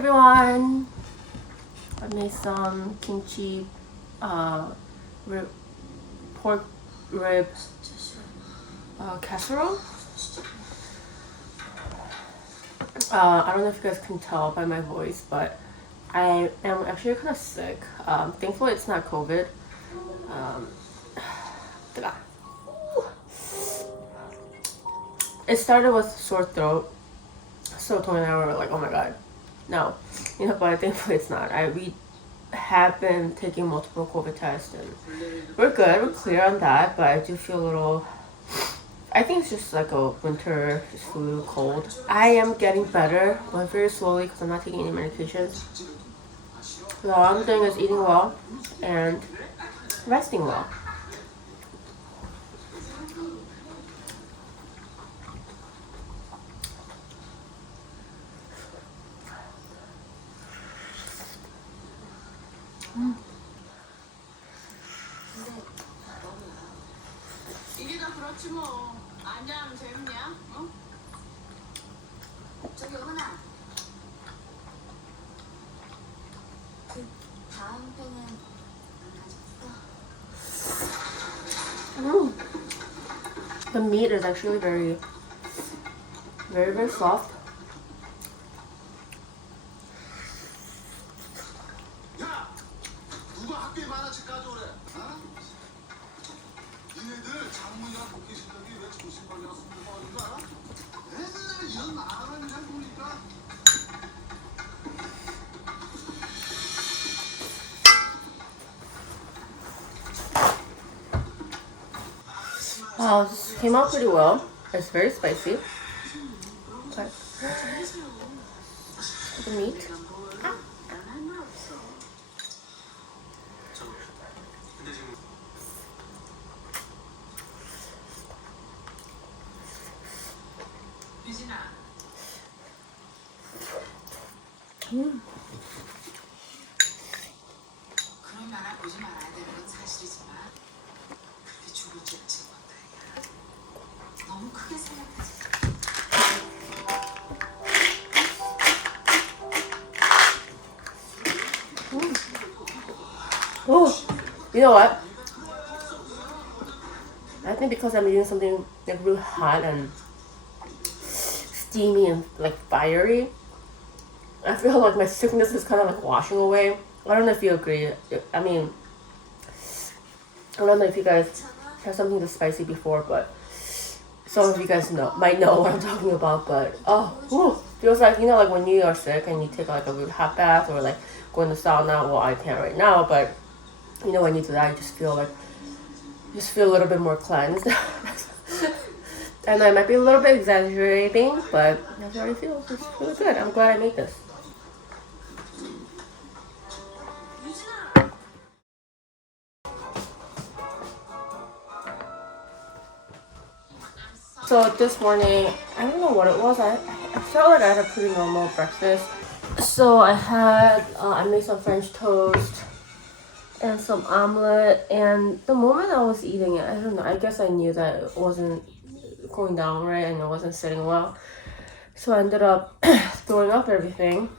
everyone! I made some kimchi pork rib casserole. I don't know if you guys can tell by my voice, but I am actually kind of sick. Thankfully it's not COVID. It started with sore throat. So Tony and I were like, oh my god, no. But thankfully it's not. We have been taking multiple COVID tests and we're good, we're clear on that, but I do feel a little, I think it's just like a winter flu cold. I am getting better, but very slowly because I'm not taking any medications. So all I'm doing is eating well and resting well. 이게 다 그렇지 뭐. 안녕하면 재밌냐? 어? 저기 어머나. 그 다음 편은 안 가졌어? The meat is actually very soft. This came out pretty well. It's very spicy. But the meat. 그런 나라 보지 말아야 되는 건 사실이지만 그렇게 죽을 줄 알지 못해. 너무 크게 생각하지. Oh, you know what? I think because I'm eating something like really hot and steamy and like fiery, I feel like my sickness is kind of like washing away. I don't know if you agree. I mean, I don't know if you guys have something this spicy before, but some of you guys might know what I'm talking about. But feels like like when you are sick and you take like a really hot bath or like go in the sauna. Well, I can't right now, but when you do that, you just feel a little bit more cleansed. And I might be a little bit exaggerating, but that's how I feel. It's really good. I'm glad I made this. So this morning, I don't know what it was. I felt like I had a pretty normal breakfast. So I made some French toast and some omelet, and the moment I was eating it, I don't know, I guess I knew that it wasn't going down right and it wasn't sitting well. So I ended up throwing up everything.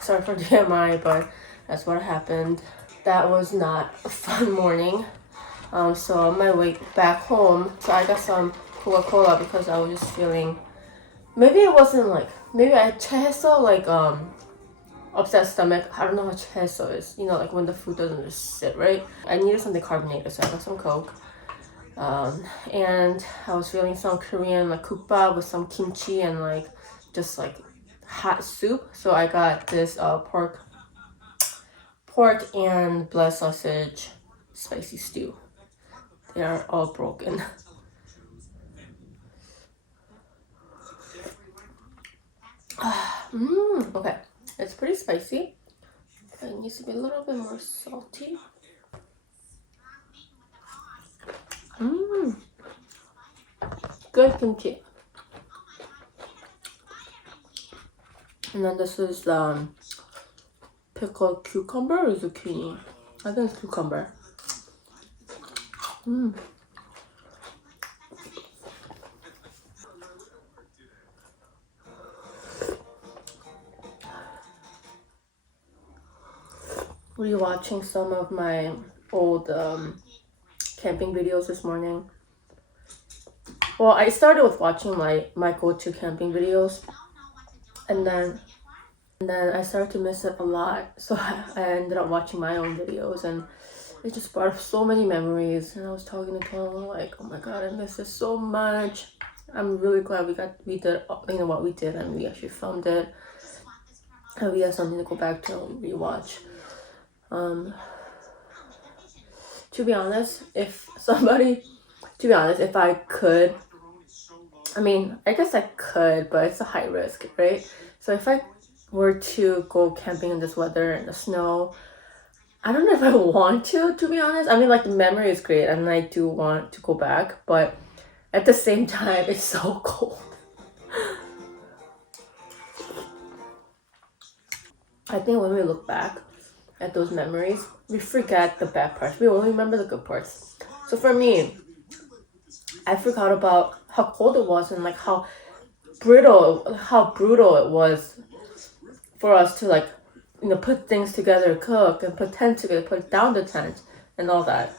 Sorry for TMI, but that's what happened. That was not a fun morning. So on my way back home, so I got some Coca-Cola because I was just feeling, maybe it wasn't like, maybe I cheso like upset stomach. I don't know what cheso is. Like when the food doesn't just sit right. I needed something carbonated, so I got some Coke. And I was feeling some Korean like cookbang with some kimchi and like just like hot soup. So I got this pork and blood sausage spicy stew. They are all broken. Okay, it's pretty spicy. It needs to be a little bit more salty. Good kimchi. And then this is pickled cucumber or zucchini. I think it's cucumber. rewatching some of my old camping videos this morning. Well, I started with watching my go-to camping videos, and then I started to miss it a lot. So I ended up watching my own videos, and it just brought up so many memories. And I was talking to Tom like, oh my god, I miss it so much. I'm really glad we did what we did, and we actually filmed it, and we have something to go back to and rewatch. To be honest, if I could, I mean, I guess I could, but it's a high risk, right? So if I were to go camping in this weather and the snow, I don't know if I want to be honest. I mean, like, the memory is great and I do want to go back, but at the same time, it's so cold. I think when we look back at those memories, we forget the bad parts. We only remember the good parts. So for me, I forgot about how cold it was and like how brutal it was for us to, like, put things together, cook and put tent together, put down the tent and all that.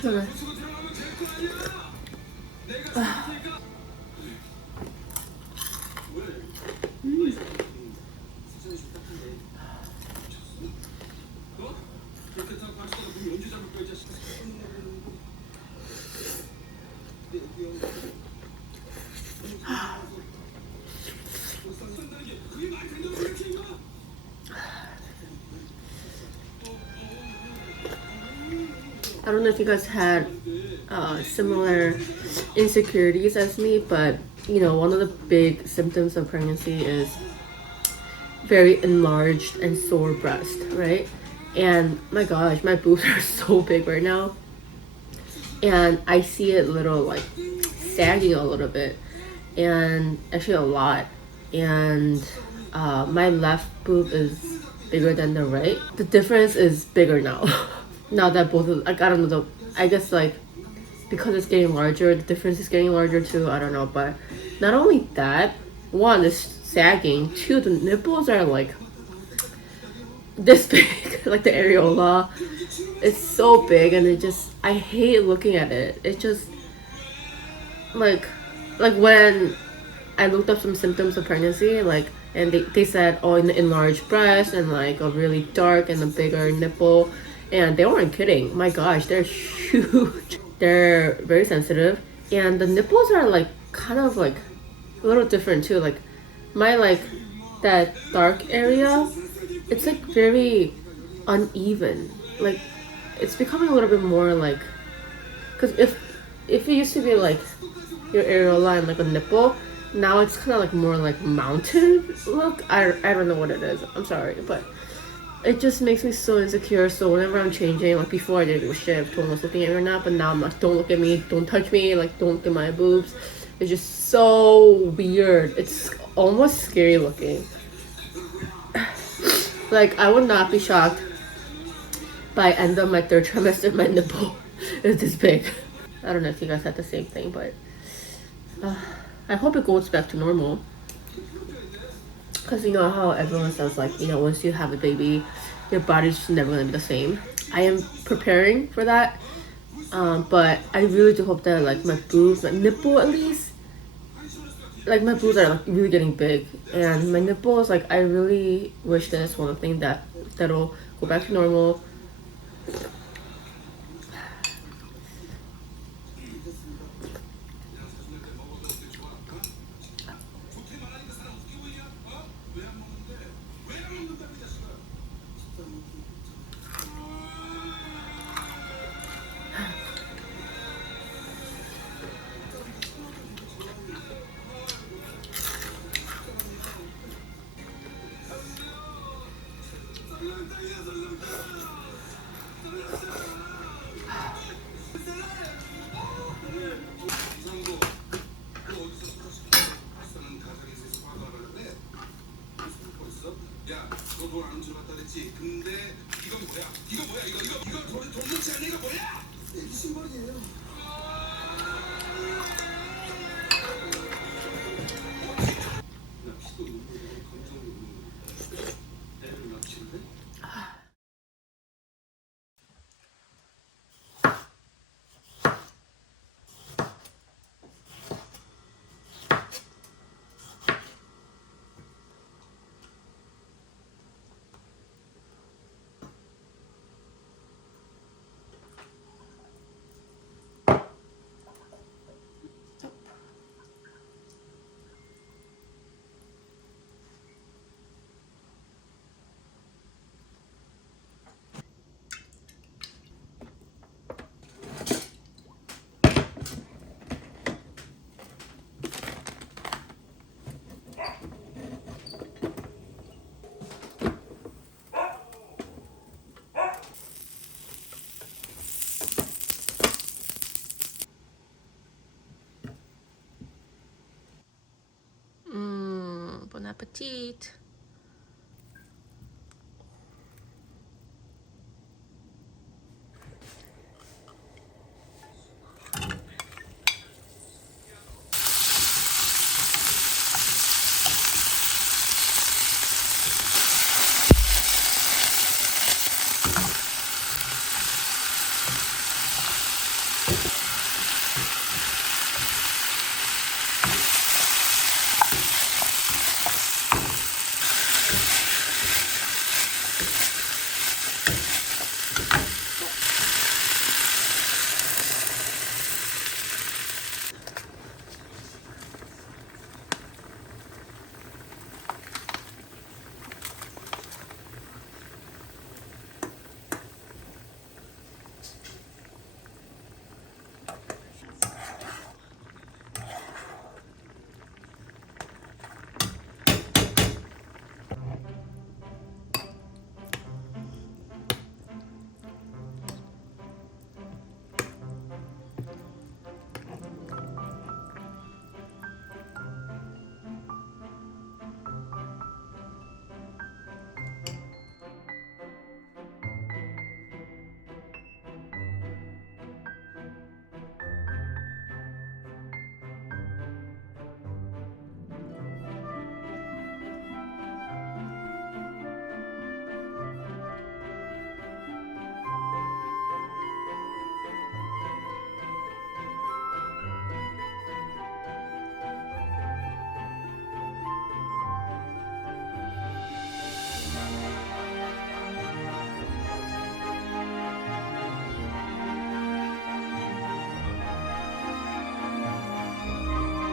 Sugar. I don't know if you guys had similar insecurities as me, but one of the big symptoms of pregnancy is very enlarged and sore breast, right? And my gosh, my boobs are so big right now, and I see it little, like, sagging a little bit, and actually a lot. And my left boob is bigger than the right. The difference is bigger now. Now that both of, like, I don't know, I guess, like, because it's getting larger, the difference is getting larger too. I don't know, but not only that, one is sagging. Two, the nipples are like this big, like the areola. It's so big, and I hate looking at it. It just like when I looked up some symptoms of pregnancy, like, and they said, oh, an enlarged breast and like a really dark and a bigger nipple, and they weren't kidding. My gosh, they're huge. They're very sensitive, and the nipples are like kind of like a little different too. Like my, like, that dark area, it's like very uneven. Like it's becoming a little bit more like, because if it used to be like your areola and like a nipple, now it's kind of like more like mounted look. I don't know what it is. I'm sorry, but it just makes me so insecure. So whenever I'm changing, like before I didn't give a shit if Tom was looking at me or not, but now I'm like, don't look at me, don't touch me, like don't look at my boobs. It's just so weird. It's almost scary looking. Like I would not be shocked by end of my third trimester my nipple is this big. I don't know if you guys had the same thing, but I hope it goes back to normal. Because you know how everyone says, like, once you have a baby, your body's just never gonna be the same. I am preparing for that, but I really do hope that, like, my boobs, my nipple at least, like, my boobs are like really getting big, and my nipples, like, I really wish that it's one thing that'll go back to normal. 돈안 줄 알았다 그랬지. 근데 이건 뭐야? 이거 뭐야? 이거 돈 뭉치 아니야? 이거 뭐야? 내 신발이에요. 나 피도 눈물이고 감정도 눈물이고 애를 납치를 해? Bon appetit.